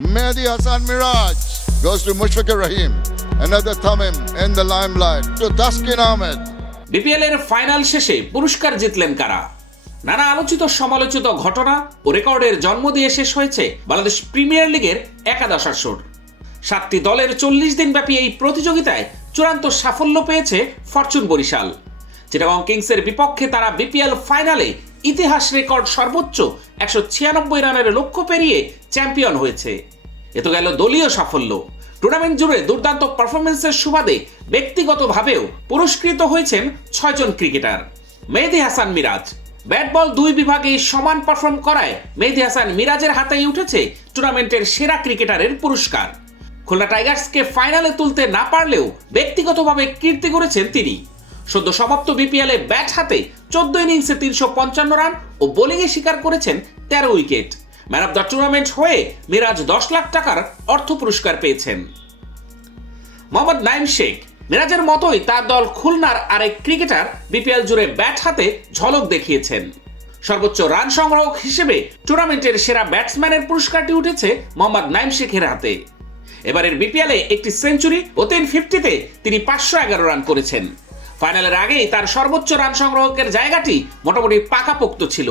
Mehdi Hassan Miraj, goes to Mushfiqur Rahim. Another Tamim in the limelight to Taskin Ahmed. BPL এর final শেষে পুরস্কার জিতলেন কারা নানা আলোচিত সমালোচিত ঘটনা ও রেকর্ডের জন্ম দিয়ে শেষ হয়েছে বাংলাদেশ প্রিমিয়ার লিগের একাদশ আসর সাতটি দলের চল্লিশ দিনব্যাপী এই প্রতিযোগিতায় চূড়ান্ত সাফল্য পেয়েছে ফরচুন বরিশাল চিটাগং কিংসের বিপক্ষে তারা বিপিএল ফাইনালে ইতিহাস রেকর্ড সর্বোচ্চ একশো ছিয়ানব্বই রানের লক্ষ্য পেরিয়ে চ্যাম্পিয়ন হয়েছে। এ তো গেল দলীয় সাফল্য। টুর্নামেন্ট জুড়ে দুর্দান্ত পারফরমেন্সের সুবাদে ব্যক্তিগতভাবেও পুরস্কৃত হয়েছেন ছয়জন cricketer. Mehedi Hasan Miraz. Bat ball দুই বিভাগে সমান পারফর্ম করায় মেহেদি হাসান মিরাজের হাতেই উঠেছে টুর্নামেন্টের সেরা ক্রিকেটারের পুরস্কার। খুলনা টাইগার্সকে ফাইনালে তুলতে না পারলেও ব্যক্তিগতভাবে কীর্তি করেছেন তিনি। সদ্য সমাপ্ত বিপিএলে ব্যাট হাতে চোদ্দ ইনিংসে তিনশো পঞ্চান্ন রান ও বোলিংয়ে শিকার করেছেন তেরো wicket. Man of the tournament হয়ে মিরাজ দশ লাখ টাকার অর্থ পুরস্কার পেয়েছেন। মোহাম্মদ নাইম শেখ, মিরাজের মতোই তার দল খুলনার আরেক ক্রিকেটার বিপিএল জুড়ে ব্যাট হাতে ঝলক দেখিয়েছেন। সর্বোচ্চ রান সংগ্রাহক হিসেবে টুর্নামেন্টের সেরা ব্যাটসম্যানের পুরস্কারটি উঠেছে মোহাম্মদ নাইম শেখের হাতে। এবারের বিপিএলে একটি সেঞ্চুরি ও তিন ফিফটিতে তিনি পাঁচশো এগারো রান করেছেন। ফাইনালের আগেই তার সর্বোচ্চ রান সংগ্রহকের জায়গাটি মোটামুটি পাকাপোক্ত ছিল।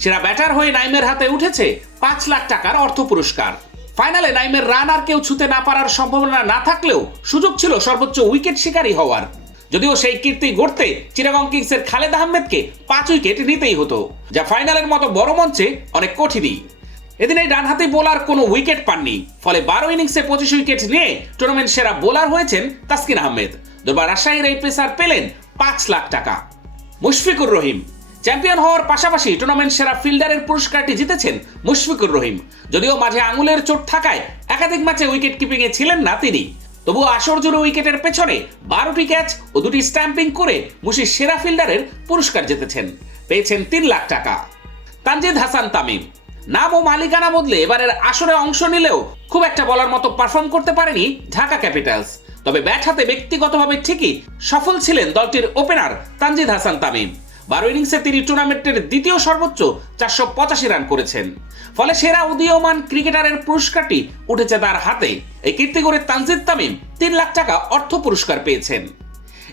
সেরা ব্যাটার হয়ে নাইমের হাতে উঠেছে পাঁচ লাখ টাকার অর্থ পুরস্কার। ফাইনালে নাইমের রান আর কেউ ছুতে না পারার সম্ভাবনা না থাকলেও সুযোগ ছিল সর্বোচ্চ উইকেট শিকারী হওয়ার। যদিও সেই কীর্তি গড়তে চিরাগং কিংসের খালেদ আহমেদকে পাঁচ উইকেট নিতেই হতো, যা ফাইনালের মতো বড় মঞ্চে অনেক কঠিনই। এদিন এই ডানহাতি বোলার কোনো উইকেট পাননি, ফলে বারো ইনিংসে পঁচিশ উইকেট নিয়ে টুর্নামেন্ট সেরা বোলার হয়েছেন তাসকিন আহমেদ। দুবার রাজশাহীর এই পেসার পেলেন পাঁচ লাখ টাকা। মুশফিকুর রহিম, চ্যাম্পিয়ন হওয়ার পাশাপাশি টুর্নামেন্ট সেরা ফিল্ডারের পুরস্কারটি জিতেছেন মুশফিকুর রহিম। যদিও মাঝে আঙুলের চোট থাকায় একাধিক ম্যাচে উইকেট কিপিং এ ছিলেন না তিনি। তবুও আসর জুড়ে উইকেটের পেছনে বারোটি ক্যাচ ও দুটি স্ট্যাম্পিং করে মুশি সেরা ফিল্ডারের পুরস্কার জিতেছেন। পেয়েছেন তিন লাখ টাকা। তানজিদ হাসান তামিম, নাম ও মালিকানা বদলে এবারের আসরে অংশ নিলেও খুব একটা বলার মতো পারফর্ম করতে পারেনি ঢাকা ক্যাপিটালস। তবে ব্যাট হাতে ব্যক্তিগতভাবে ঠিকই সফল ছিলেন দলটির ওপেনার তানজিদ হাসান তামিম। বারো ইনিংসে তিনি টুর্নামেন্টের দ্বিতীয় সর্বোচ্চ চারশো পঁচাশি রান করেছেন। ফলে সেরা উদীয়মান ক্রিকেটারের পুরস্কারটি উঠেছে তার হাতে। এই কীর্তি করে তানজিদ তামিম তিন লাখ টাকা অর্থ পুরস্কার পেয়েছেন।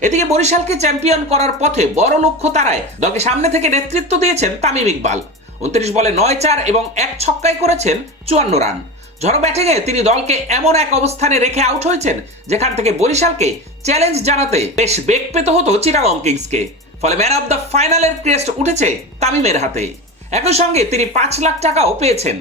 এদিকে বরিশালকে চ্যাম্পিয়ন করার পথে বড় লক্ষ্য তারায় দলকে সামনে থেকে নেতৃত্ব দিয়েছেন তামিম ইকবাল। উনত্রিশ বলে নয় চার এবং এক ছক্কায় করেছেন চুয়ান্ন রান। ঝড়ো ব্যাটিংয়ে তিনি দলকে এমন এক অবস্থানে রেখে আউট হয়েছেন, যেখান থেকে বরিশালকে চ্যালেঞ্জ জানাতে বেশ বেগ পেতে হতো চিটাগং কিংসকে। ফলে ম্যান অফ দ্য ফাইনালের ক্রেস্ট উঠেছে তামিমের হাতে। একই সঙ্গে তিনি পাঁচ লাখ টাকাও পেয়েছেন।